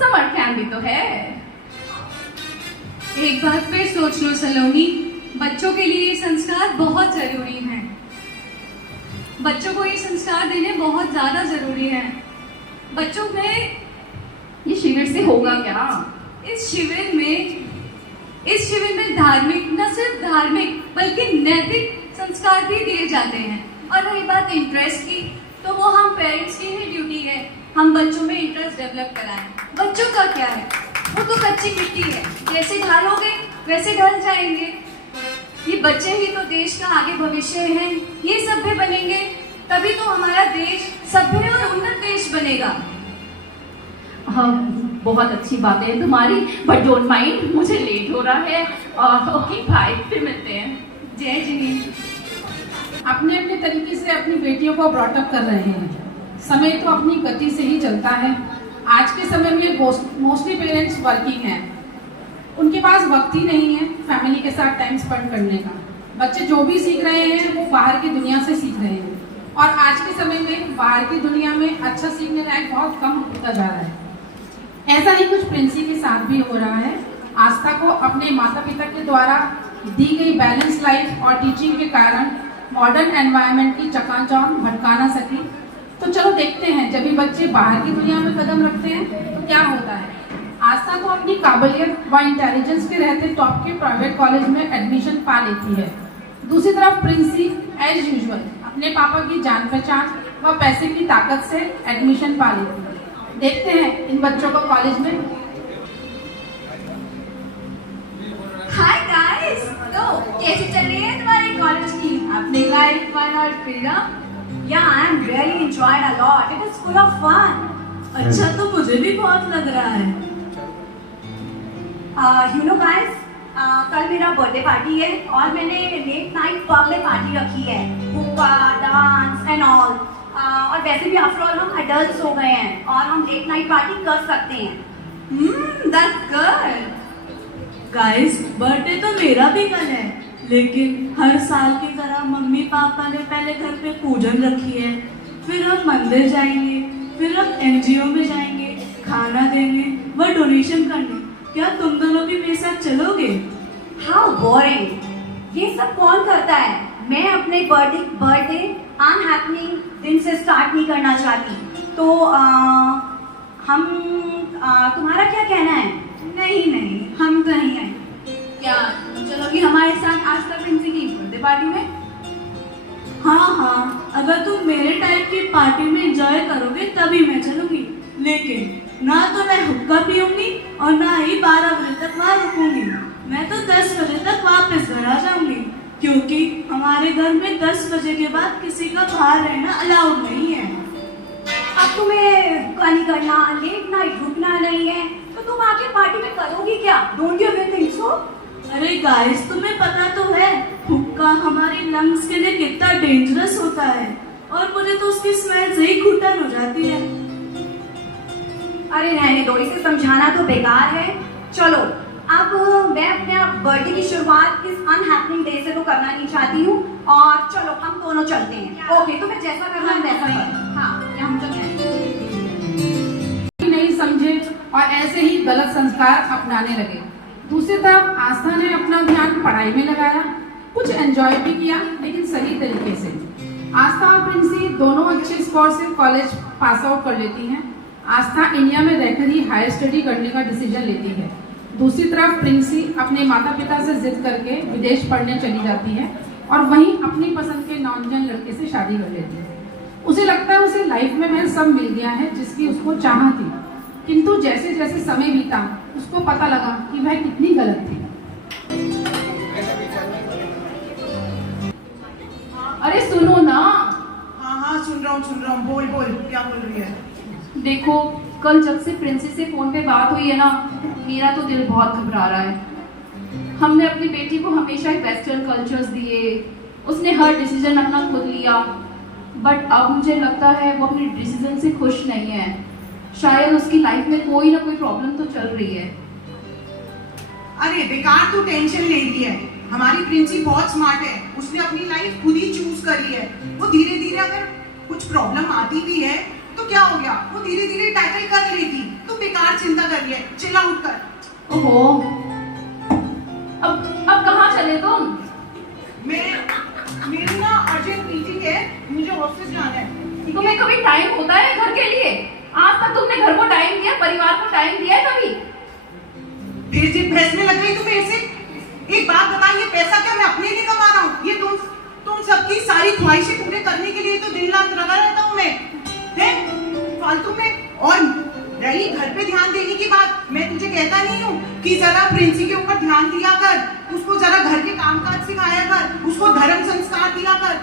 समर कैंप भी तो है। एक बार फिर सोच लो सलोनी, बच्चों के लिए ये संस्कार बहुत जरूरी हैं। बच्चों को ये संस्कार देने बहुत ज्यादा जरूरी है। बच्चों में ये शिविर से होगा क्या? इस शिविर में धार्मिक, न सिर्फ धार्मिक बल्कि नैतिक संस्कार भी दिए जाते हैं। और रही बात इंटरेस्ट की, तो वो हम पेरेंट्स की ही ड्यूटी है, हम बच्चों में इंटरेस्ट डेवलप कराएं। बच्चों का क्या है, वो तो कच्ची मिट्टी है, जैसे ढालोगे वैसे ढल जाएंगे। ये बच्चे ही तो देश का आगे भविष्य हैं। ये सभ्य बनेंगे तभी तो हमारा देश सभ्य और उन्नत देश बनेगा। हाँ, बहुत अच्छी बातें हैं तुम्हारी, बट डोंट माइंड, मुझे लेट हो रहा है। ओके बाय, फिर मिलते हैं। जय जी। अपने अपने तरीके से अपनी बेटियों को ब्रॉटअप कर रहे हैं। समय तो अपनी गति से ही चलता है। आज के समय में मोस्टली पेरेंट्स वर्किंग हैं, उनके पास वक्त ही नहीं है फैमिली के साथ टाइम स्पेंड करने का। बच्चे जो भी सीख रहे हैं वो बाहर की दुनिया से सीख रहे हैं, और आज के समय में बाहर की दुनिया में अच्छा सीखने लायक बहुत कम होता जा रहा है। ऐसा ही कुछ प्रिंसी के साथ भी हो रहा है। आस्था को अपने माता पिता के द्वारा दी गई बैलेंस लाइफ और टीचिंग के कारण मॉडर्न एनवायरनमेंट की चकाचौंध भटका ना सकी। तो चलो देखते हैं, जब भी बच्चे बाहर की दुनिया में कदम रखते हैं तो क्या होता है। आस्था को अपनी काबिलियत व इंटेलिजेंस के रहते टॉप के प्राइवेट कॉलेज में एडमिशन पा लेती है। दूसरी तरफ प्रिंसी एज यूजुअल अपने पापा की जान पहचान व पैसे की ताकत से एडमिशन पा लेती है। देखते हैं इन बच्चों को कॉलेज में। हाय गाइस, तो कैसी चल रही है तुम्हारी कॉलेज की अपनी लाइफ, फन और फ्रीडम? या I am really enjoyed a lot, it is full of fun. अच्छा, तो मुझे भी बहुत लग रहा है। यू नो गाइस, कल मेरा बर्थडे पार्टी है और मैंने लेट नाइट पब में पार्टी रखी है, हुक्का, डांस एंड ऑल। और वैसे भी आफ्टर ऑल हम एडल्ट्स हो गए हैं और हम लेट नाइट पार्टी कर सकते हैं। That's good. गाइस, बर्थडे तो मेरा भी कल है, लेकिन हर साल की तरह मम्मी पापा ने पहले घर पे पूजन रखी है, फिर हम मंदिर जाएंगे, फिर हम एनजीओ में जाएंगे, खाना देने व डोनेशन करने। क्या तुम दोनों भी मेरे साथ चलोगे? हाउ बोरिंग, ये सब कौन करता है? मैं अपने बर्थडे अनहैपनिंग दिन से स्टार्ट नहीं करना चाहती। तो तुम्हारा क्या कहना है? नहीं, हम तो नहीं आए। क्या तुम चलोगी हमारे साथ आज तक प्रिंसी की बर्थडे पार्टी में? हाँ, अगर तुम मेरे टाइप की पार्टी में एंजॉय करोगे तभी मैं चलूंगी, लेकिन ना तो मैं हुक्का पीऊंगी और ना ही 12 बजे तक वहाँ रुकूंगी। मैं तो 10 बजे तक वापस घर आ जाऊंगी, क्योंकि हमारे घर में 10 बजे के बाद किसी का बाहर रहना अलाउड नहीं है। अब तुम्हें हुक्का नहीं करना, लेट नाइट रुकना नहीं है, तो तुम आके पार्टी में करोगी क्या? Don't you ever think so? अरे गाइस, तुम्हें पता तो है हुक्का हमारे लंग्स के लिए कितना डेंजरस होता है, और मुझे तो उसकी स्मेल से ही घुटन हो जाती है। अरे रहने दो, इसे समझाना तो बेकार है। चलो, अब मैं अपने बर्थडे की शुरुआत इस अनहैपनिंग डे से तो करना नहीं चाहती हूँ, और चलो हम दोनों चलते हैं। ओके, तुम्हें जैसा करना है वैसा करो। हाँ, हम तो नहीं समझे और ऐसे ही गलत संस्कार अपनाने लगे। दूसरी तरफ आस्था ने अपना ध्यान पढ़ाई में लगाया, कुछ एंजॉय भी किया, लेकिन सही तरीके से। आस्था और प्रिंसी दोनों अच्छे स्कोर से कॉलेज पास आउट कर लेती हैं। आस्था इंडिया में रहकर ही हायर स्टडी करने का डिसीजन लेती है। दूसरी तरफ प्रिंसी अपने माता पिता से जिद करके विदेश पढ़ने चली जाती है और वहीं अपनी पसंद के नॉन-जन लड़के से शादी कर लेती है। उसे लगता है उसे लाइफ में वह सब मिल गया है जिसकी उसको चाह थी, किंतु जैसे जैसे समय बीता उसको पता लगा कि वह कितनी गलत थी। अरे सुनो ना। हाँ हाँ सुन रहा हूँ, बोल बोल, क्या बोल रही है? देखो, कल जब से प्रिंसी से फोन पे बात हुई है ना, मेरा तो दिल बहुत घबरा रहा है। हमने अपनी बेटी को हमेशा ही वेस्टर्न कल्चर्स दिए, उसने हर डिसीजन अपना खुद लिया, बट अब मुझे लगता है वो अपने डिसीजन से खुश नहीं है। शायद उसकी लाइफ में कोई ना कोई प्रॉब्लम तो चल रही है। अरे बेकार तू टेंशन ले रही है। हमारी प्रिंसी बहुत स्मार्ट है, उसने अपनी लाइफ खुद ही चूज कर ली है। वो धीरे धीरे अगर कुछ प्रॉब्लम आती भी है तो क्या हो गया, वो धीरे धीरे टैकल कर लेगी। तू बेकार चिंता कर रही है, चिल्ला उठकर। ओहो, अब कहाँ चले तुम? मेरी ना अर्जेंट मीटिंग है, मुझे ऑफिस जाना है। तुम्हें कभी टाइम होता है घर के लिए? आज तक तुमने घर को टाइम दिया, परिवार को टाइम दिया है कभी? फिर जिद बहस में लग गई तू मेरे से। एक बात बता, ये पैसा क्या मैं अपने लिए कमा रहा हूँ? ये तुम सबकी सारी ख्वाहिशें पूरे करने के लिए तो दिन रात लगा रहता हूँ मैं, हैं? फालतू में। और रही घर पे ध्यान देने की बात, मैं तुझे कहता नहीं हूँ कि जरा प्रिंसी के ऊपर ध्यान दिया कर, उसको जरा घर के कामकाज सिखाया कर, उसको धर्म संस्कार दिया कर।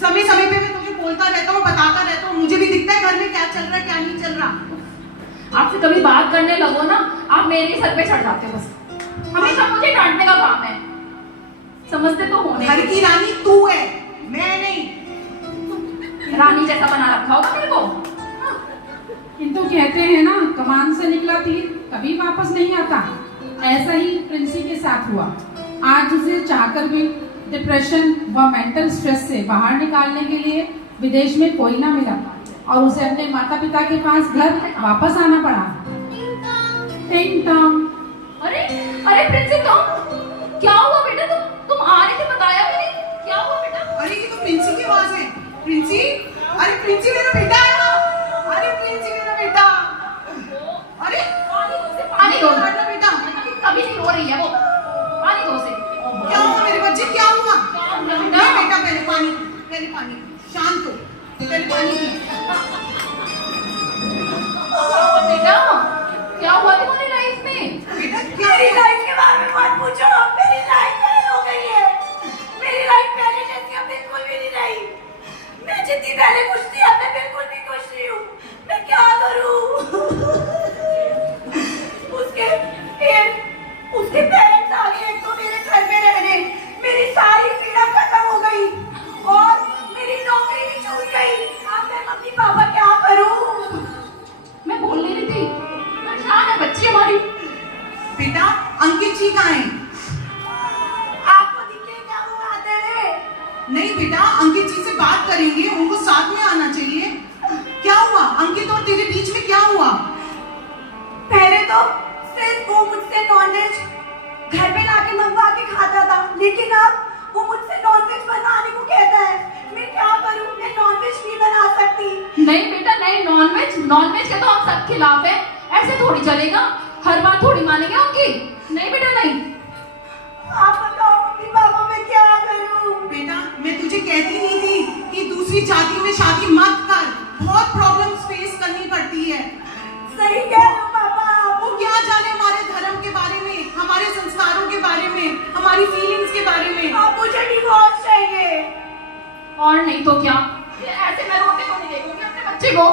समय समय पे मैं तुझे बोलता रहता हूँ, बताता रहता हूँ, मुझे भी दिखता है घर में क्या चल रहा है क्या नहीं चल रहा। आपसे कभी बात करने लगो ना, आप मेरे ही सर पे चढ़ जाते हो। बस हमेशा मुझे डांटने का काम है, समझते तो हो नहीं। घर की रानी तू है, मैं नहीं। रानी जैसा बना रखा होगा मेरे को। किंतु कहते हैं ना, कमान से निकला तीर कभी वापस नहीं आता। ऐसा ही प्रिंसी के साथ हुआ। आज उसे चाहकर भी डिप्रेशन व मेंटल स्ट्रेस से बाहर निकालने के लिए विदेश में कोई ना मिला और उसे अपने माता पिता के पास घर वापस आना पड़ा। टिंग टॉम। अरे अरे प्रिंसी, तुम क्या हुआ बेटा? तुम आ रहे थे, बताया भी नहीं, क्या हुआ बेटा? अरे ये तो प्रिंसी की आवाज है। प्रिंसी, अरे प्रिंसी मेरा बेटा है ना। अरे प्रिंसी मेरा बेटा। अरे पानी दो बेटा। कभी नहीं रो रही है वो, पानी दो उसे। क्या हुआ मेरे बच्चे, क्या हुआ? बेटा नहीं बेटा, पहले पानी, शांत हो, पहले पानी पी। बेटा क्या हुआ तुम्हारी लाइफ में? बेटा मेरी लाइफ के बारे में मत पूछो, मेरी लाइफ फेल हो गई है। मेरी लाइफ पहले जैसी अब बिल्कुल भी नहीं रही। मैं जितनी पहले खुश थी, अब मैं बिल्कुल भी खुश नहीं हूँ। मैं क्या करूँ? उसके पेरेंट्स आ गए एक तो मेरे घर में रहने, मेरी सारी फ्रीडम खत्म हो गई और मेरी नौकरी भी छूट गई। अब मैं मम्मी पापा क्या करूँ? मैं बोल नहीं रही थी, परेशान है बच्ची हमारी। बेटा अंकित जी कहाँ हैं? आपको दिखे क्या वो आते हैं? नहीं बेटा, अंकित जी से बात करेंगे, उनको साथ में आना चाहिए। क्या हुआ अंकित और तेरे बीच में, क्या हुआ? पहले तो सिर्फ वो मुझसे नॉनवेज घर पे लाके मंगवा के खाता था, लेकिन अब वो मुझसे नॉनवेज बनाने को कहता है। मैं क्या करूं? मैं नॉनवेज नहीं बना सकती। नहीं बेटा नहीं, नॉनवेज के तो हम सब खिलाफ है, ऐसे थोड़ी चलेगा, हर बात थोड़ी मानेंगे उनकी। नहीं बेटा नहीं। आप बताओ मम्मी पापा मैं क्या करूं? बेटा मैं तुझे कहती नहीं थी कि दूसरी जाति में शादी मत कर, बहुत प्रॉब्लम्स फेस करनी पड़ती है। सही कह रहे हो पापा। वो क्या जाने हमारे धर्म के बारे में, हमारे संस्कारों के बारे में, हमारी फीलिंग्स के बारे में। आप मुझे डिवोर्स चाहिए। और नहीं तो क्या, ऐसे मैं रोते को नहीं देखूंगी अपने बच्चे को।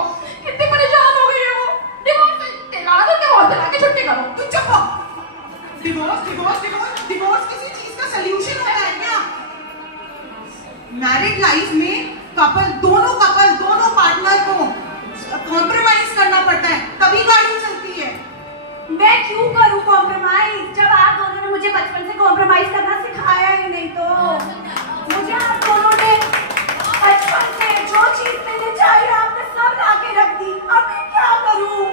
कितनी परेशान हो गई है वो। डिवोर्स दिला दो, डिवोर्स दिला के छुट्टी करो। तू चुप हो। डिवोर्स किसी चीज का सलूशन होता है क्या? मैरिड लाइफ में दोनों पार्टनर को कॉम्प्रोमाइज करना पड़ता है, तभी गाड़ी चलती है। मैं क्यों करूं कॉम्प्रोमाइज, जब आप दोनों ने मुझे बचपन से कॉम्प्रोमाइज करना सिखाया ही नहीं। तो मुझे आप दोनों ने बचपन से जो चीज मैंने चाहिए आपने सब ला के रख दी। अब मैं क्या करूं?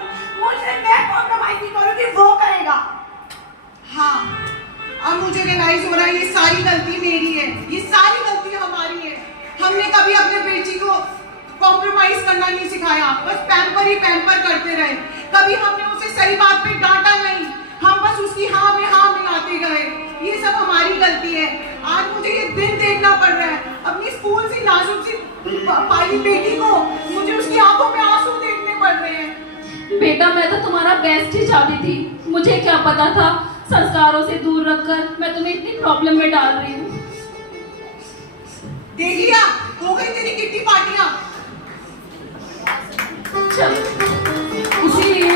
मैं कॉम्प्रोमाइज नहीं करूंगी, वो करेगा। हाँ, अब मुझे रियलाइज हो रहा है ये सारी गलती मेरी है, ये सारी गलती हमारी है। हमने कभी अपने बेटी को कॉम्प्रोमाइज करना नहीं सिखाया, बस पैम्पर करते रहे। कभी हमने उसे सही बात पे डांटा नहीं, हम बस उसकी हाँ में हाँ मिलाते गए। ये सब हमारी गलती है। आज मुझे ये दिन देखना पड़ रहा है, अपनी स्कूल से नाजुक सी पाली बेटी को मुझे उसकी आंखों में आंसू देखने पड़ रहे हैं। बेटा मैं तो तुम्हारा बेस्ट ही चाहती थी, मुझे क्या पता था संस्कारों से दूर रखकर मैं तुम्हें इतनी प्रॉब्लम में डाल रही हूँ। देख लिया, हो गई तेरी किट्टी पार्टियां। इसीलिए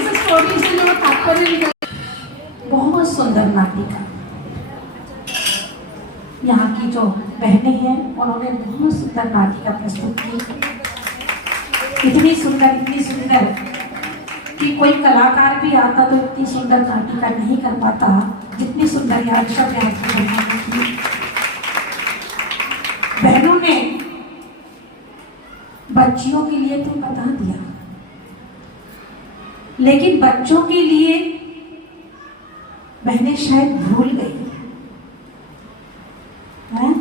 इस स्टोरी से जो तात्पर्य निकल, बहुत सुंदर नाटिका। यहाँ की जो बहनें हैं उन्होंने बहुत सुंदर नाटिका प्रस्तुत की। इतनी सुंदर कि कोई कलाकार भी आता तो इतनी सुंदर नाटिका नहीं कर पाता जितनी सुंदर यहाँ ऋषभ यहाँ की बहनों की। बहनों ने बच्चियों के लिए तो बता दिया, लेकिन बच्चों के लिए बहनें शायद भूल गई हैं।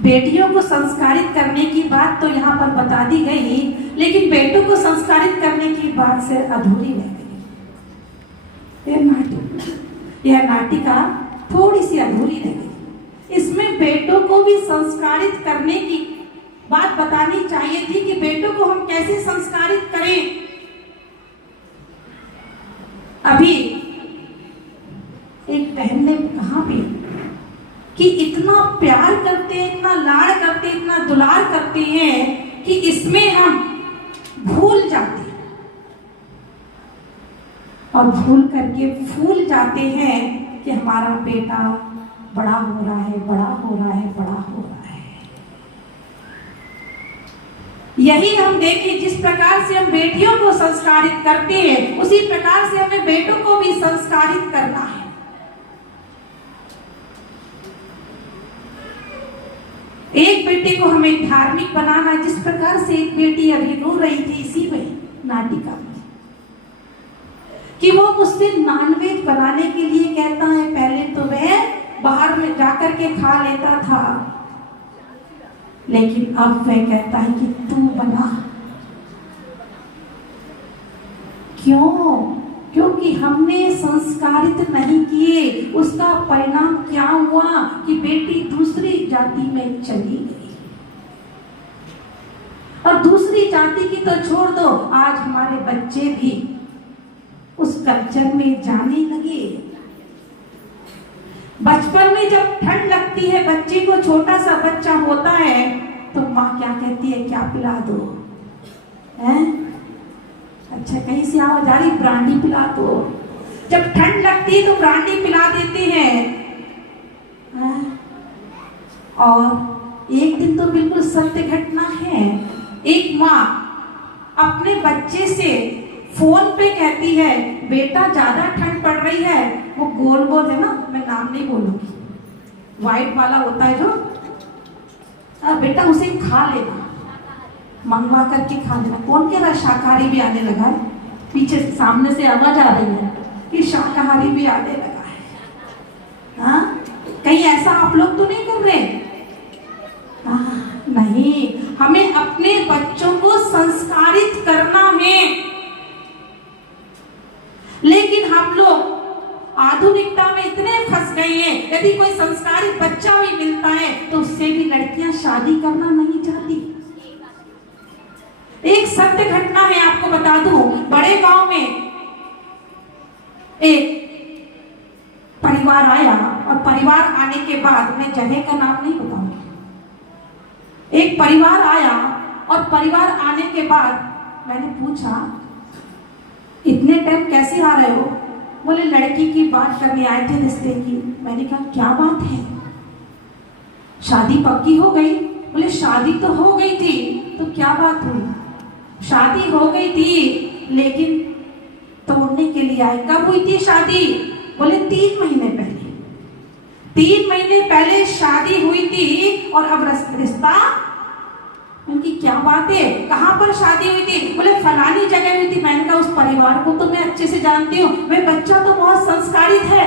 बेटियों को संस्कारित करने की बात तो यहाँ पर बता दी गई, लेकिन बेटों को संस्कारित करने की बात से अधूरी रह गई। यह नाटिका थोड़ी सी अधूरी रह गई। इसमें बेटों को भी संस्कारित करने की बात बतानी चाहिए थी कि बेटों को हम कैसे संस्कारित करें। अभी एक बहन ने कहा भी कि इतना प्यार करते हैं, इतना लाड़ करते हैं, इतना दुलार करते हैं कि इसमें हम भूल जाते हैं और भूल करके भूल जाते हैं कि हमारा बेटा बड़ा हो रहा है, बड़ा हो रहा है, बड़ा हो रहा है। यही हम देखें, जिस प्रकार से हम बेटियों को संस्कारित करते हैं उसी प्रकार से हमें बेटों को भी संस्कारित करना है। एक बेटे को हमें धार्मिक बनाना है, जिस प्रकार से एक बेटी अभी रो रही थी इसी में नाटिका में कि वो मुझसे नॉनवेज बनाने के लिए कहता है। पहले तो वह बाहर में जाकर के खा लेता था, लेकिन अब वह कहता है कि तू बना। क्यों? क्योंकि हमने संस्कारित नहीं किए। उसका परिणाम क्या हुआ कि बेटी दूसरी जाति में चली गई। और दूसरी जाति की तो छोड़ दो, आज हमारे बच्चे भी उस कल्चर में जाने लगे। बचपन में जब ठंड लगती है, बच्चे को, छोटा सा बच्चा होता है, तो माँ क्या कहती है, क्या पिला दो? हैं? अच्छा कहीं से आवाज आ रही, ब्रांडी पिला दो। जब ठंड लगती है तो ब्रांडी पिला देते हैं। और एक दिन तो बिल्कुल सत्य घटना है, एक माँ अपने बच्चे से फोन पे कहती है, बेटा ज्यादा ठंड पड़ रही है, वो गोल गोल है ना, मैं नाम नहीं बोलूंगी, व्हाइट वाला होता है जो, बेटा उसे खा लेना, मंगवा करके खा लेना। कौन कह रहा है शाकाहारी भी आने लगा है? पीछे सामने से आवाज आ रही है कि शाकाहारी भी आने लगा है। हाँ, कहीं ऐसा आप लोग तो नहीं कर रहे? नहीं, हमें अपने बच्चों को संस्कारित करना है, लेकिन हम लोग आधुनिकता में इतने फंस गए हैं। यदि कोई संस्कारित बच्चा भी मिलता है तो उससे भी लड़कियां शादी करना नहीं चाहती। एक सत्य घटना है, आपको बता दूं, बड़े गांव में एक परिवार आया, और परिवार आने के बाद, मैं जगह का नाम नहीं बताऊंगी, एक परिवार आया और परिवार आने के बाद मैंने पूछा, इतने टाइम कैसे आ रहे हो? बोले लड़की की बात करने आए थे, रिश्ते की। मैंने कहा क्या बात है, शादी पक्की हो गई? बोले शादी तो हो गई थी, तो क्या बात हुई? शादी हो गई थी लेकिन तोड़ने के लिए आए। कब हुई थी शादी? बोले 3 महीने पहले। 3 महीने पहले शादी हुई थी और अब रिश्ता। उनकी क्या बात है, कहाँ पर शादी हुई थी? बोले फलानी जगह हुई थी। मैंने कहा उस परिवार को तो मैं अच्छे से जानती हूँ, वे बच्चा तो बहुत संस्कारित है,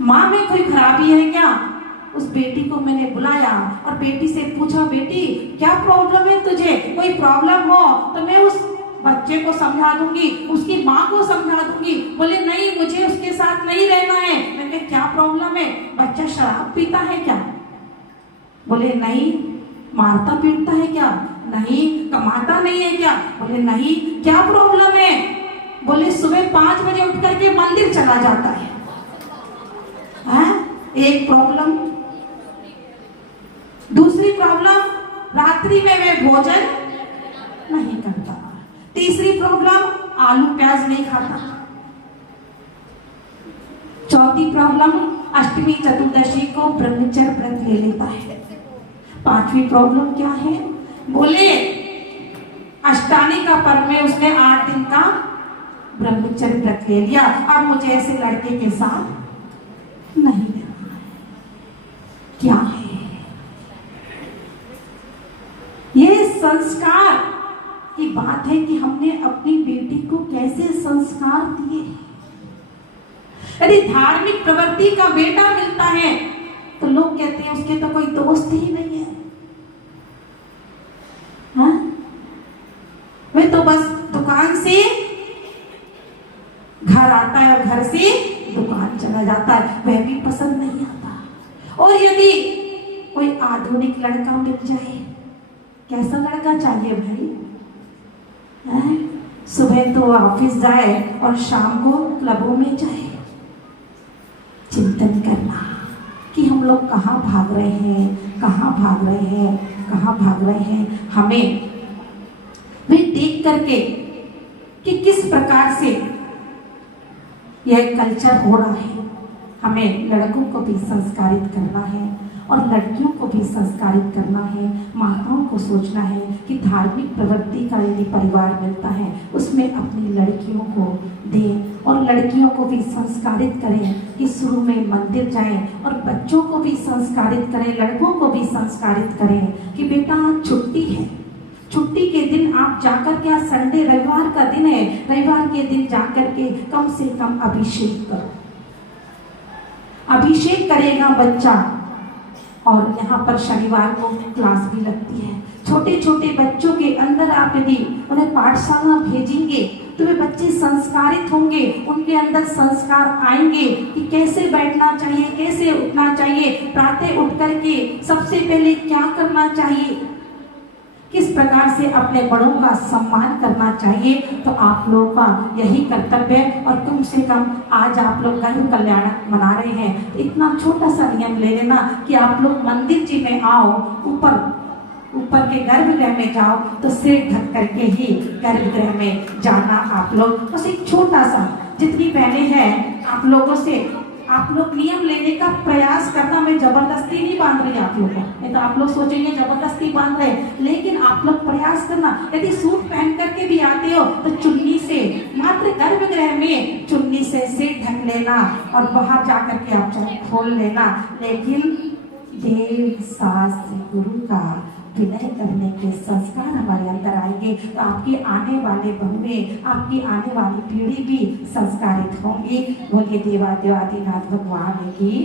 माँ में कोई खराबी है क्या? उस बेटी को मैंने बुलाया और बेटी से पूछा, बेटी क्या प्रॉब्लम है तुझे? कोई प्रॉब्लम हो तो मैं उस बच्चे को समझा दूंगी, उसकी माँ को समझा दूंगी। बोले नहीं, मुझे उसके साथ नहीं रहना है। मैंने क्या प्रॉब्लम है? बच्चा शराब पीता है क्या? बोले नहीं। मारता पीटता है क्या? नहीं। कमाता नहीं है क्या? बोले नहीं। क्या प्रॉब्लम है? बोले सुबह 5 बजे उठ करके मंदिर चला जाता है। एक प्रॉब्लम। दूसरी प्रॉब्लम, रात्रि में वे भोजन नहीं करता। तीसरी प्रॉब्लम, आलू प्याज नहीं खाता। चौथी प्रॉब्लम, अष्टमी चतुर्दशी को ब्रह्मचर्य व्रत ले लेता है। पांचवी प्रॉब्लम क्या है? बोले अष्टानी का पर्व में उसने 8 दिन का ब्रह्मचर्य व्रत ले लिया। अब मुझे ऐसे लड़के के साथ नहीं रहना है। क्या है ये? संस्कार की बात है कि हमने अपनी बेटी को कैसे संस्कार दिए। यदि धार्मिक प्रवृत्ति का बेटा मिलता है तो लोग कहते हैं उसके तो कोई दोस्त ही नहीं है। वे तो बस दुकान से घर आता है और घर से दुकान चला जाता है, वह भी पसंद नहीं आता। और यदि कोई आधुनिक लड़का मिल जाए, कैसा लड़का चाहिए भाई? सुबह तो ऑफिस जाए और शाम को क्लबों में जाए। चिंतन करना कि हम लोग कहाँ भाग रहे हैं, कहाँ भाग रहे हैं, कहाँ भाग रहे हैं। हमें वे देख करके कि किस प्रकार से यह कल्चर हो रहा है, हमें लड़कों को भी संस्कारित करना है और लड़कियों को भी संस्कारित करना है। माताओं को सोचना है कि धार्मिक प्रवृत्ति का यदि परिवार मिलता है उसमें अपनी लड़कियों को दें और लड़कियों को भी संस्कारित करें कि शुरू में मंदिर जाएं और बच्चों को भी संस्कारित करें, लड़कों को भी संस्कारित करें कि बेटा आज छुट्टी है, छुट्टी के दिन आप जाकर के, आज संडे रविवार का दिन है, रविवार के दिन जाकर के कम से कम अभिषेक करो। अभिषेक करेगा बच्चा। और यहाँ पर शनिवार को क्लास भी लगती है। छोटे छोटे बच्चों के अंदर आप यदि उन्हें पाठशाला भेजेंगे तो वे बच्चे संस्कारित होंगे, उनके अंदर संस्कार आएंगे कि कैसे बैठना चाहिए, कैसे उठना चाहिए, प्रातः उठ करके सबसे पहले क्या करना चाहिए, किस प्रकार से अपने बड़ों का सम्मान करना चाहिए। तो आप लोगों का यही कर्तव्य है। और कम से कम आज आप लोग गर्भ कल्याण मना रहे हैं, इतना छोटा सा नियम ले लेना कि आप लोग मंदिर जी में आओ, ऊपर के गर्भगृह में जाओ तो सिर ढक करके ही गर्भगृह में जाना। आप लोग बस एक छोटा सा, जितनी बहनें हैं आप लोगों से आप लोग नियम लेने का प्रयास करना। मैं जबरदस्ती नहीं बांध रही आप लोगों को, नहीं तो आप लोग सोचेंगे जबरदस्ती बांध रहे, लेकिन आप लोग प्रयास करना। यदि सूट पहन करके भी आते हो तो चुन्नी से, मात्र गर्भगृह में चुन्नी से सिर ढक लेना और बाहर जाकर के आप चाहे खोल लेना, लेकिन देव शास्त्र गुरु का विनय करने के संस्कार हमारे अंदर आएंगे तो आपकी आने वाले बहुएं, आपकी आने वाली पीढ़ी भी संस्कारित होंगी। बोलिए देवादिनाथ भगवान की